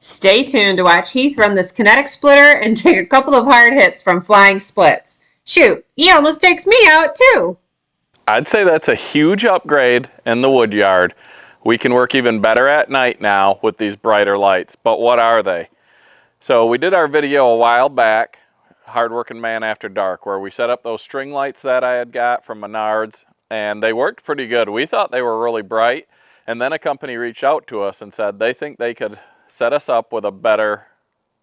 Stay tuned to watch Heath run this kinetic splitter and take a couple of hard hits from flying splits. Shoot, he almost takes me out too. I'd say that's a huge upgrade in the wood yard. We can work even better at night now with these brighter lights, but what are they? So we did our video a while back, Hardworking Man After Dark, where we set up those string lights that I had got from Menards, and they worked pretty good. We thought they were really bright, and then a company reached out to us and said they think they could set us up with a better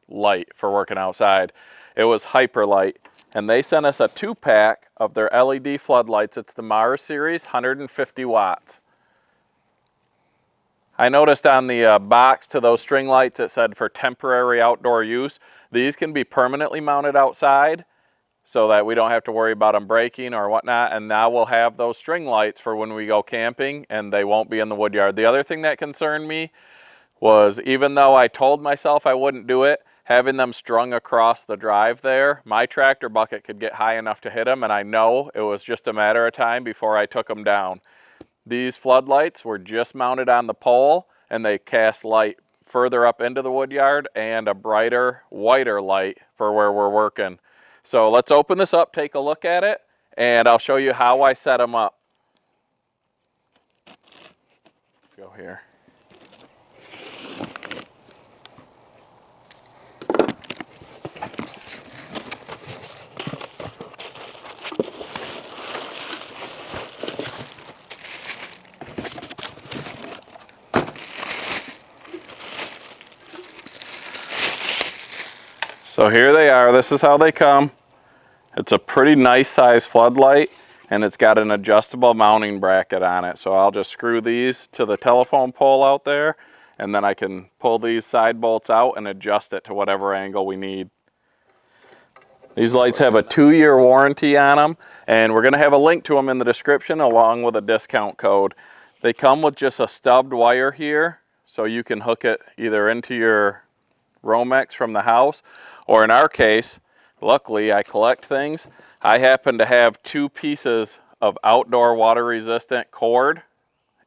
light for working outside. It was Hyperlite, and they sent us a 2-pack of their LED floodlights. It's the Mars series, 150 watts. I noticed on the box to those string lights it said for temporary outdoor use. These can be permanently mounted outside so that we don't have to worry about them breaking or whatnot, and now we'll have those string lights for when we go camping and they won't be in the wood yard. The other thing that concerned me was, even though I told myself I wouldn't do it, having them strung across the drive there, my tractor bucket could get high enough to hit them, and I know it was just a matter of time before I took them down. These floodlights were just mounted on the pole, and they cast light further up into the wood yard and a brighter, whiter light for where we're working. So let's open this up, take a look at it, and I'll show you how I set them up. Go here. So here they are. This is how they come. It's a pretty nice size floodlight, and it's got an adjustable mounting bracket on it. So I'll just screw these to the telephone pole out there, and then I can pull these side bolts out and adjust it to whatever angle we need. These lights have a 2-year warranty on them, and we're going to have a link to them in the description along with a discount code. They come with just a stubbed wire here, so you can hook it either into your Romex from the house, or in our case, luckily I collect things. I happen to have 2 pieces of outdoor water resistant cord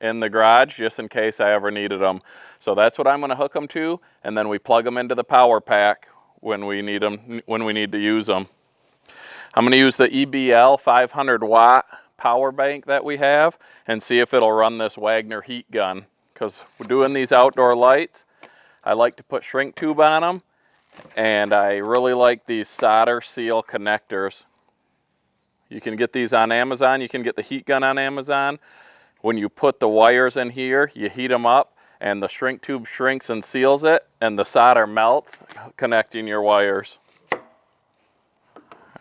in the garage just in case I ever needed them. So that's what I'm going to hook them to, and then we plug them into the power pack when we need them, when we need to use them. I'm going to use the EBL 500 watt power bank that we have and see if it'll run this Wagner heat gun, because we're doing these outdoor lights. I like to put shrink tube on them, and I really like these solder seal connectors. You can get these on Amazon. You can get the heat gun on Amazon. When you put the wires in here, you heat them up, and the shrink tube shrinks and seals it, and the solder melts, connecting your wires.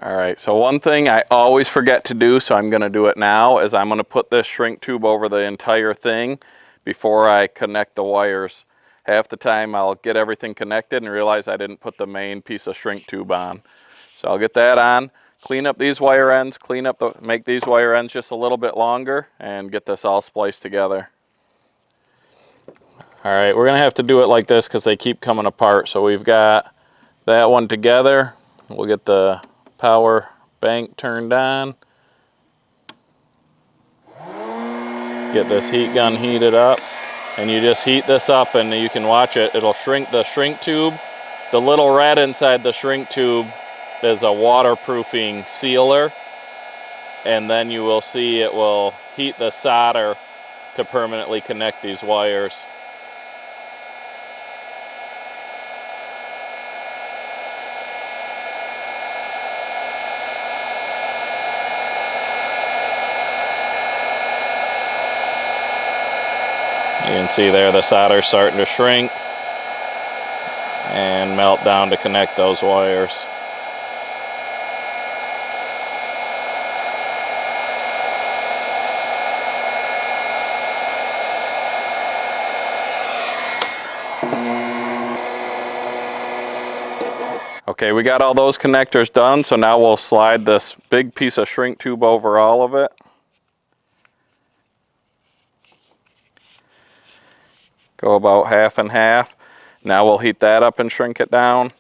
All right, so one thing I always forget to do, so I'm going to do it now, is I'm going to put this shrink tube over the entire thing before I connect the wires. Half the time I'll get everything connected and realize I didn't put the main piece of shrink tube on. So I'll get that on, clean up these wire ends, make these wire ends just a little bit longer, and get this all spliced together. All right, we're gonna have to do it like this because they keep coming apart. So we've got that one together. We'll get the power bank turned on. Get this heat gun heated up. And you just heat this up and you can watch it. It'll shrink the shrink tube. The little red inside the shrink tube is a waterproofing sealer. And then you will see it will heat the solder to permanently connect these wires. You can see there the solder's starting to shrink and melt down to connect those wires. Okay, we got all those connectors done, so now we'll slide this big piece of shrink tube over all of it. Go about half and half. Now we'll heat that up and shrink it down.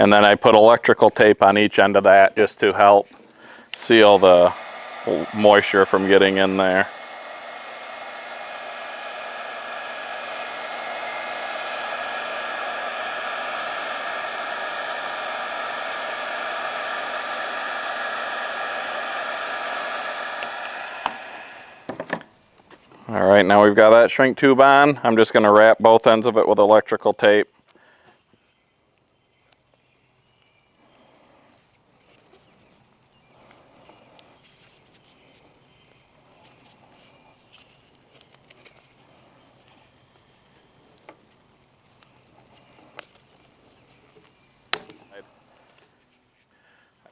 And then I put electrical tape on each end of that just to help seal the moisture from getting in there. All right, now we've got that shrink tube on. I'm just going to wrap both ends of it with electrical tape.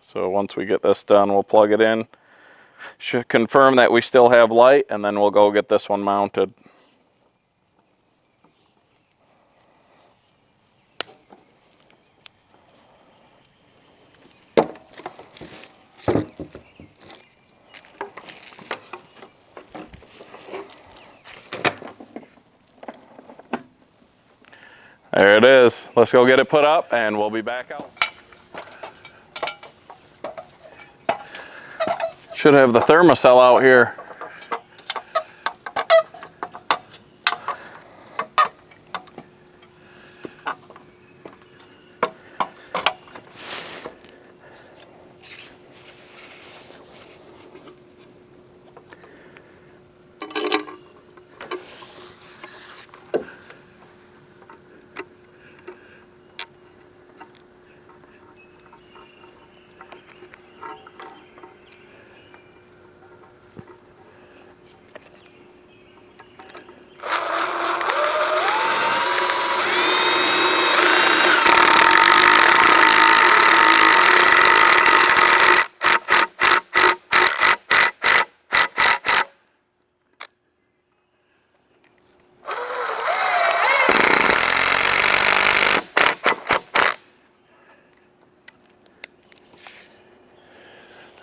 So once we get this done, we'll plug it in. Should confirm that we still have light, and then we'll go get this one mounted. There it is. Let's go get it put up, and we'll be back out. Should have the thermocell out here.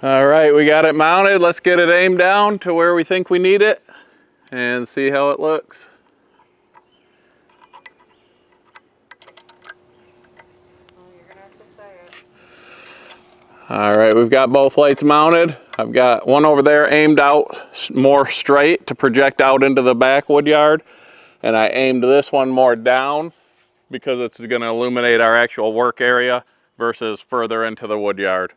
All right, we got it mounted. Let's get it aimed down to where we think we need it and see how it looks. All right, we've got both lights mounted. I've got one over there aimed out more straight to project out into the back wood yard. And I aimed this one more down because it's gonna illuminate our actual work area versus further into the wood yard.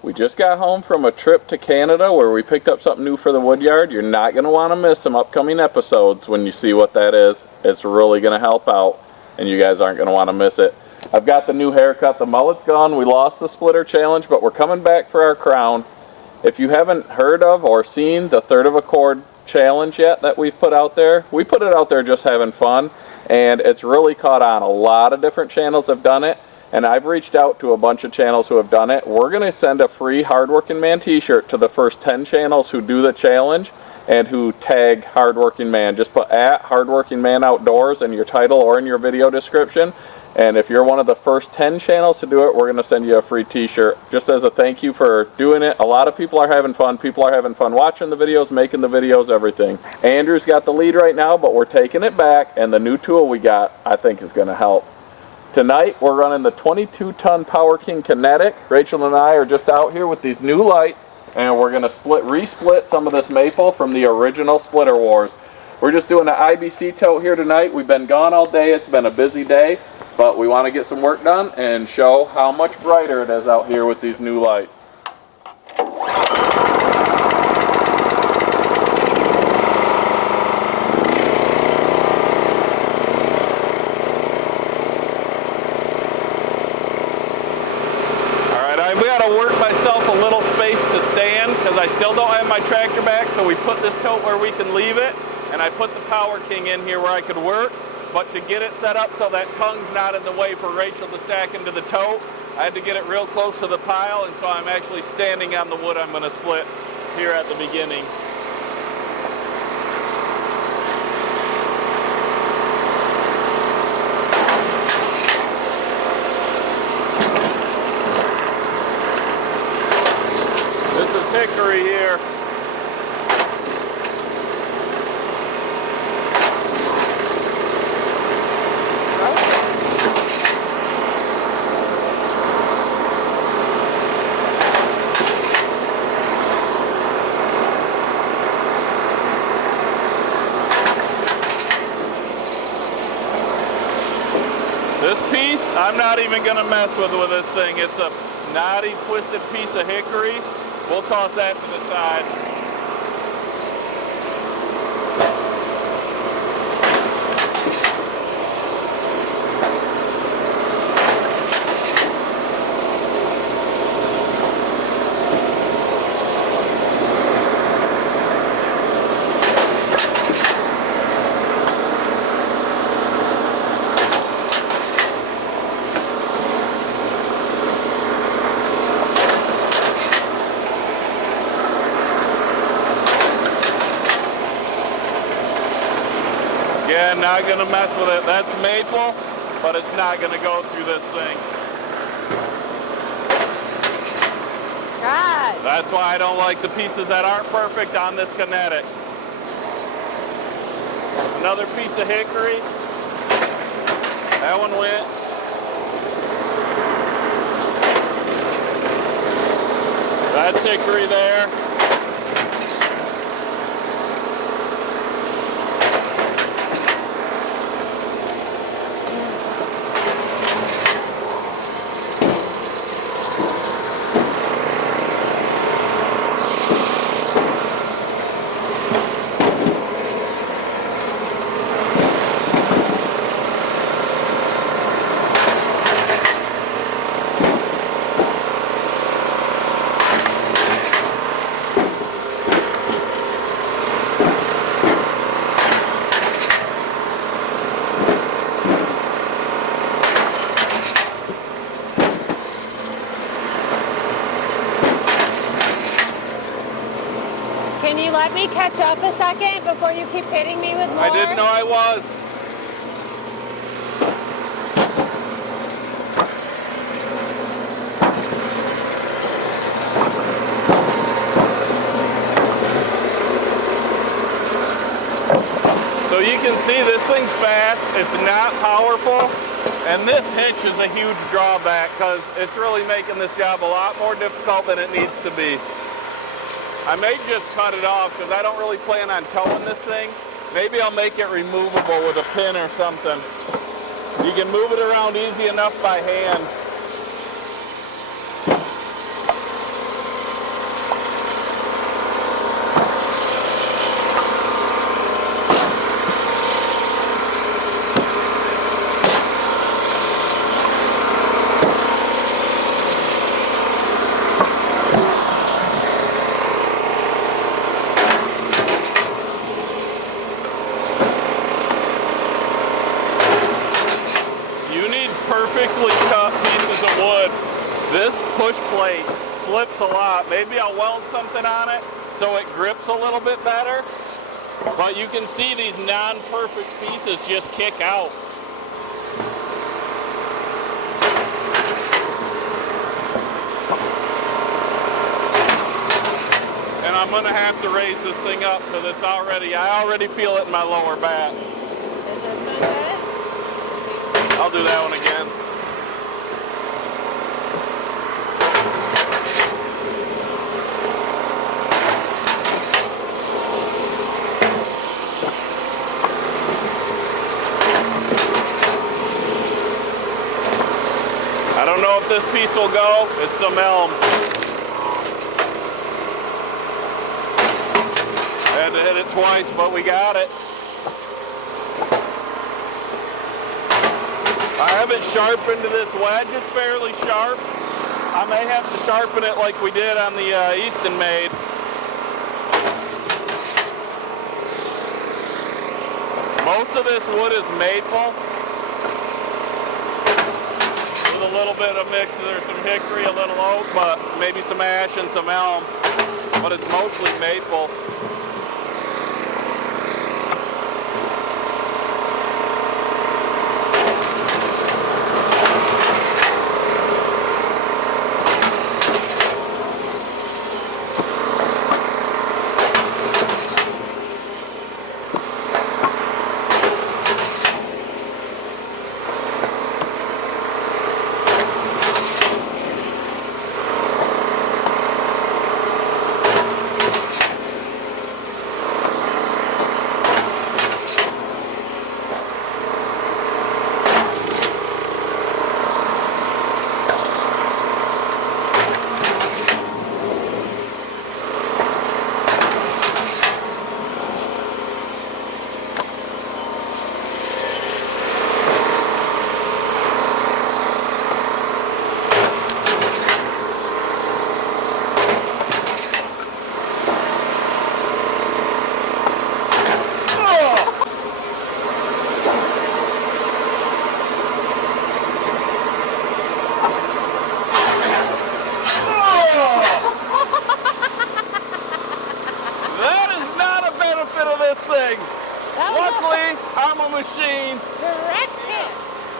We just got home from a trip to Canada where we picked up something new for the woodyard. You're not going to want to miss some upcoming episodes when you see what that is. It's really going to help out, and you guys aren't going to want to miss it. I've got the new haircut. The mullet's gone. We lost the splitter challenge, but we're coming back for our crown. If you haven't heard of or seen the third of a cord challenge yet that we've put out there, we put it out there just having fun, and it's really caught on. A lot of different channels have done it. And I've reached out to a bunch of channels who have done it. We're going to send a free Hardworking Man t-shirt to the first 10 channels who do the challenge and who tag Hardworking Man. Just put @HardworkingMan Outdoors in your title or in your video description. And if you're one of the first 10 channels to do it, we're going to send you a free t-shirt just as a thank you for doing it. A lot of people are having fun. People are having fun watching the videos, making the videos, everything. Andrew's got the lead right now, but we're taking it back. And the new tool we got, I think, is going to help. Tonight we're running the 22-ton Power King Kinetic. Rachel and I are just out here with these new lights, and we're going to resplit some of this maple from the original Splitter Wars. We're just doing an IBC tote here tonight. We've been gone all day. It's been a busy day, but we want to get some work done and show how much brighter it is out here with these new lights. I've got to work myself a little space to stand because I still don't have my tractor back, so we put this tote where we can leave it, and I put the Power King in here where I could work. But to get it set up so that tongue's not in the way for Rachel to stack into the tote, I had to get it real close to the pile, and so I'm actually standing on the wood I'm going to split here at the beginning. This is hickory here. This piece, I'm not even gonna mess with this thing. It's a knotty, twisted piece of hickory. We'll toss that to the side. Yeah, not gonna mess with it. That's maple, but it's not gonna go through this thing. God. That's why I don't like the pieces that aren't perfect on this Kinetic. Another piece of hickory. That one went. That's hickory there. Can you let me catch up a second before you keep hitting me with more? I didn't know I was. So you can see this thing's fast, it's not powerful, and this hitch is a huge drawback because it's really making this job a lot more difficult than it needs to be. I may just cut it off because I don't really plan on towing this thing. Maybe I'll make it removable with a pin or something. You can move it around easy enough by hand. Perfectly cut pieces of wood. This push plate slips a lot. Maybe I'll weld something on it so it grips a little bit better. But you can see these non-perfect pieces just kick out. And I'm gonna have to raise this thing up because I already feel it in my lower back. Is this one good? I'll do that one again. I don't know if this piece will go. It's some elm. I had to hit it twice, but we got it. I haven't sharpened this wedge. It's fairly sharp. I may have to sharpen it like we did on the Easton Made. Most of this wood is maple. With a little bit of mix, there's some hickory, a little oak, but maybe some ash and some elm. But it's mostly maple. machine. Direct hit.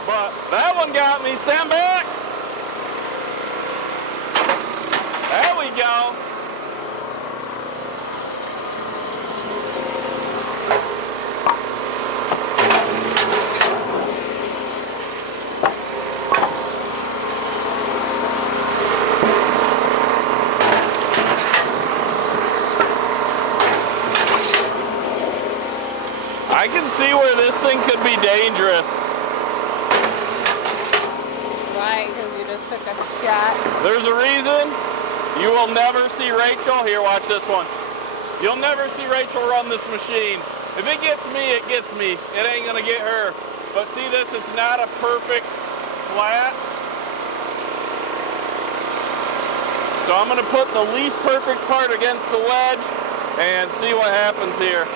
But that one got me. Stand back. There we go. I can see where this thing could be dangerous. Why? Because you just took a shot. There's a reason. You will never see Rachel. Here, watch this one. You'll never see Rachel run this machine. If it gets me, it gets me. It ain't gonna get her. But see this, it's not a perfect flat. So I'm gonna put the least perfect part against the wedge and see what happens here.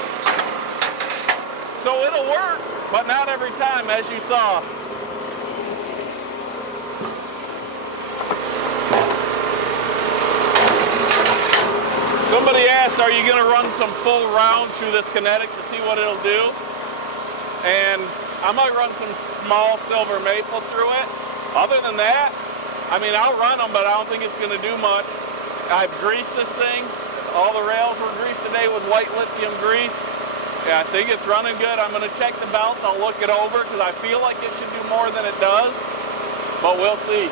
So it'll work, but not every time, as you saw. Somebody asked, are you gonna run some full rounds through this Kinetic to see what it'll do? And I might run some small silver maple through it. Other than that, I mean, I'll run them, but I don't think it's gonna do much. I've greased this thing. All the rails were greased today with white lithium grease. Yeah, I think it's running good. I'm gonna check the belts. I'll look it over because I feel like it should do more than it does, but we'll see.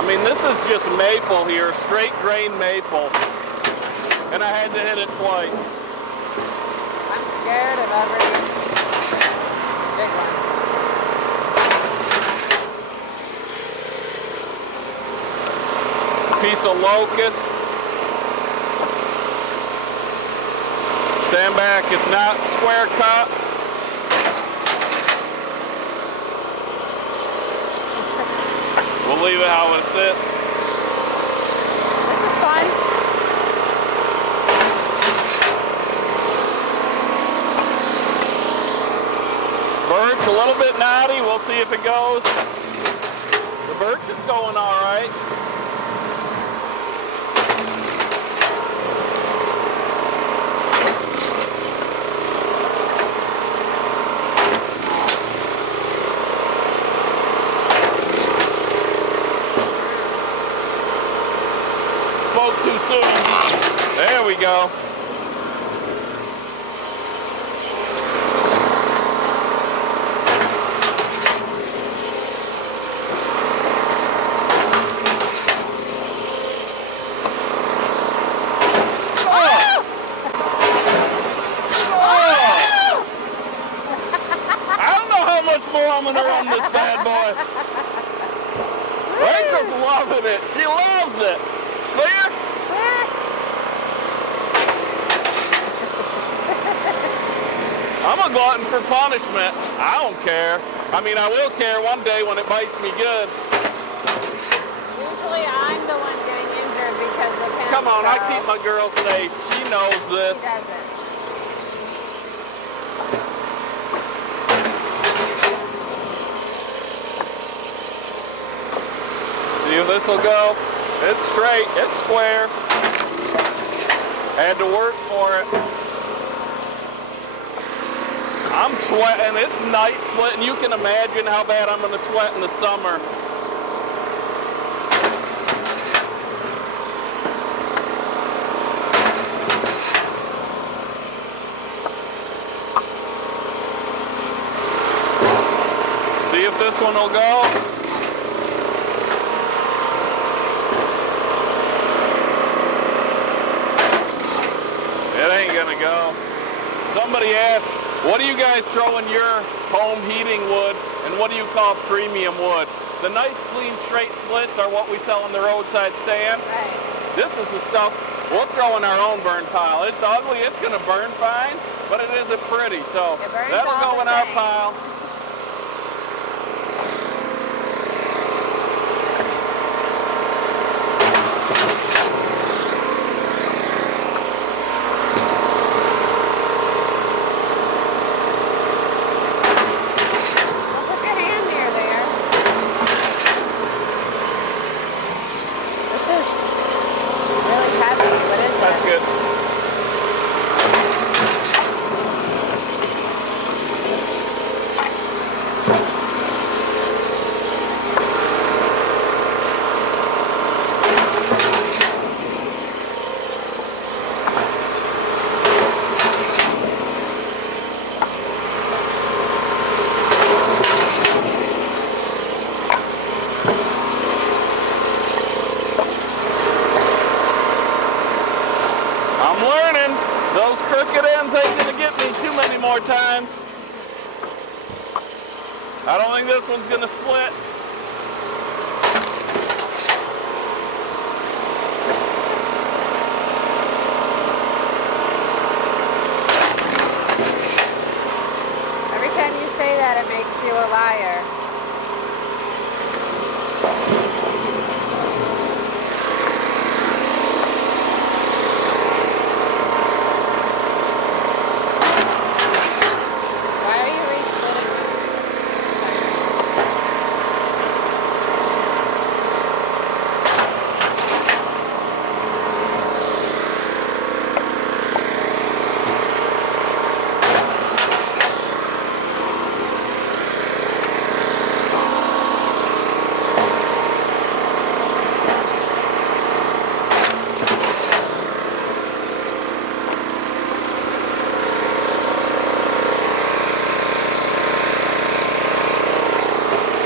I mean, this is just maple here, straight grain maple. And I had to hit it twice. I'm scared of every big one. Piece of locust. Stand back, it's not square cut. We'll leave it how it sits. This is fun. Birch, a little bit knotty. We'll see if it goes. The birch is going all right. Spoke too soon. There we go. I'm gonna run this bad boy. Rachel's loving it. She loves it. Clear? I'm a glutton for punishment. I don't care. I mean, I will care one day when it bites me good. Usually I'm the one getting injured because of him. Come on, I keep my girl safe. She knows this. He doesn't. See if this will go. It's straight, it's square. Had to work for it. I'm sweating, it's night splitting. You can imagine how bad I'm gonna sweat in the summer. See if this one will go. It ain't gonna go. Somebody asked, what do you guys throw in your home heating wood and what do you call premium wood? The nice clean straight splits are what we sell in the roadside stand. Right. This is the stuff we'll throw in our own burn pile. It's ugly, it's gonna burn fine, but it isn't pretty, so that'll go in our pile. Don't put your hand near there. This is learning. Those crooked ends ain't gonna get me too many more times. I don't think this one's gonna split. Every time you say that, it makes you a liar. Why are you re-splitting?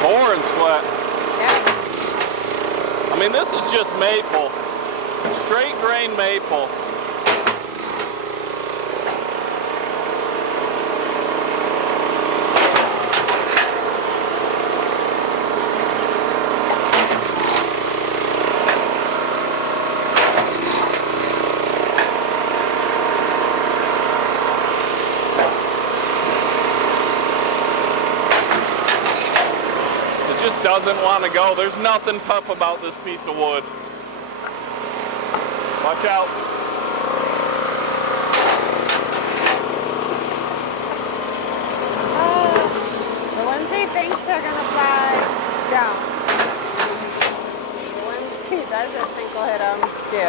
Pouring sweat. Yeah. I mean, this is just maple. Straight grain maple. Just doesn't want to go. There's nothing tough about this piece of wood. Watch out. The ones he thinks are gonna fly, don't. The ones he doesn't think will hit them, do.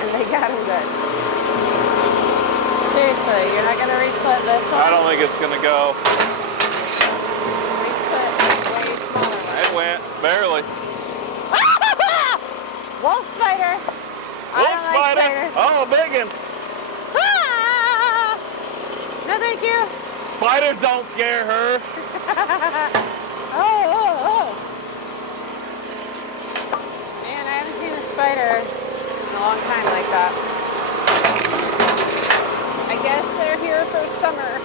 And they got him good. Seriously, you're not gonna re-split this one? I don't think it's gonna go. It went, barely. Wolf spider. Wolf spider. Like spiders. Oh, big one. Ah! No, thank you. Spiders don't scare her. Oh. Man, I haven't seen a spider in a long time like that. I guess they're here for summer.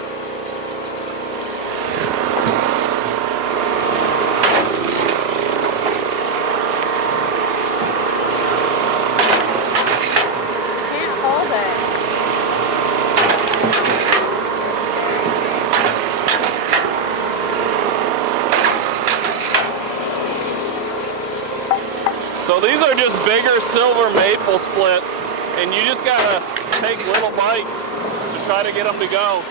So these are just bigger silver maple splits, and you just gotta take little bites to try to get them to go.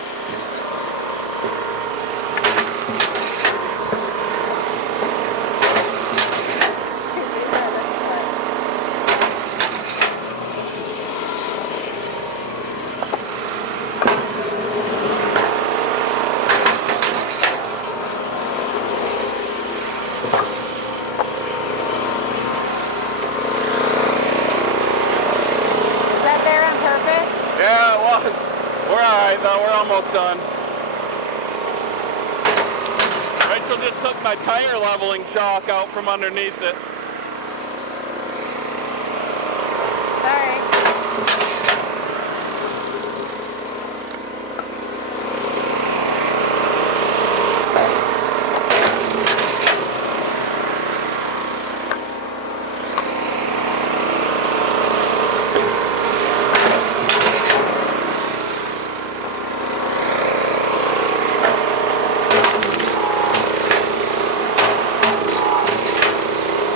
Yeah, it was. We're all right, though. We're almost done. Rachel just took my tire leveling chalk out from underneath it. Sorry.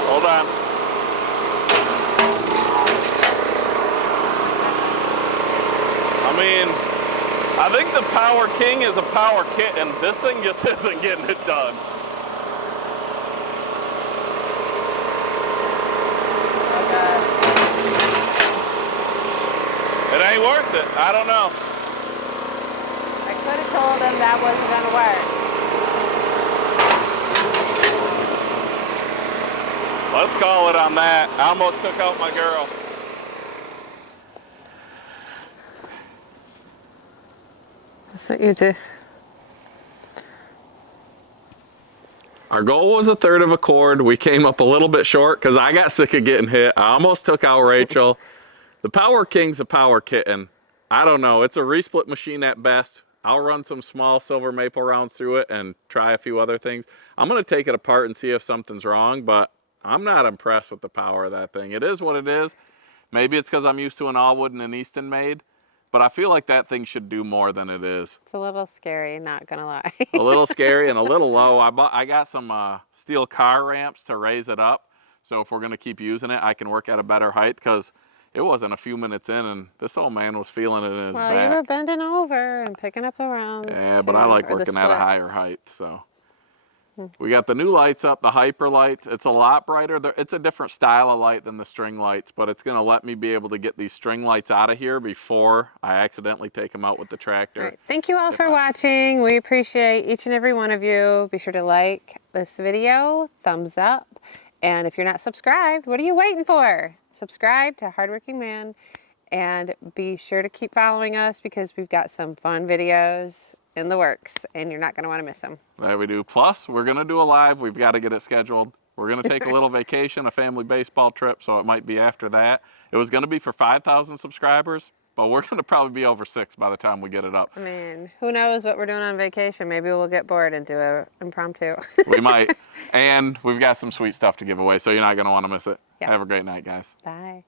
Hold on. I mean, I think the Power King is a power kitten. This thing just isn't getting it done. Okay. It ain't worth it. I don't know. I could have told him that wasn't going to work. Let's call it on that. I almost took out my girl. That's what you do. Our goal was 1/3 of a cord. We came up a little bit short because I got sick of getting hit. I almost took out Rachel. The Power King's a power kitten. I don't know. It's a resplit machine at best. I'll run some small silver maple rounds through it and try a few other things. I'm going to take it apart and see if something's wrong, but I'm not impressed with the power of that thing. It is what it is. Maybe it's because I'm used to an all-wood and an Easton made, but I feel like that thing should do more than it is. It's a little scary, not gonna lie. A little scary and a little low. I got some steel car ramps to raise it up, so if we're going to keep using it, I can work at a better height, because it wasn't a few minutes in and this old man was feeling it in his back. Well, you were bending over and picking up the rounds. Yeah, but too, I like or the working at a splits. higher height, so. We got the new lights up, the Hyperlights. It's a lot brighter. It's a different style of light than the string lights, but it's going to let me be able to get these string lights out of here before I accidentally take them out with the tractor. Right. Thank you all for watching. We appreciate each and every one of you. Be sure to like this video, thumbs up, and if you're not subscribed, what are you waiting for? Subscribe to Hardworking Man, and be sure to keep following us because we've got some fun videos in the works, and you're not going to want to miss them. There we do. Plus, we're going to do a live. We've got to get it scheduled. We're going to take a little vacation, a family baseball trip, so it might be after that. It was going to be for 5,000 subscribers, but we're going to probably be over 6 by the time we get it up. I mean, who knows what we're doing on vacation? Maybe we'll get bored and do an impromptu. We might. And we've got some sweet stuff to give away, so you're not going to want to miss it. Yeah. Have a great night, guys. Bye.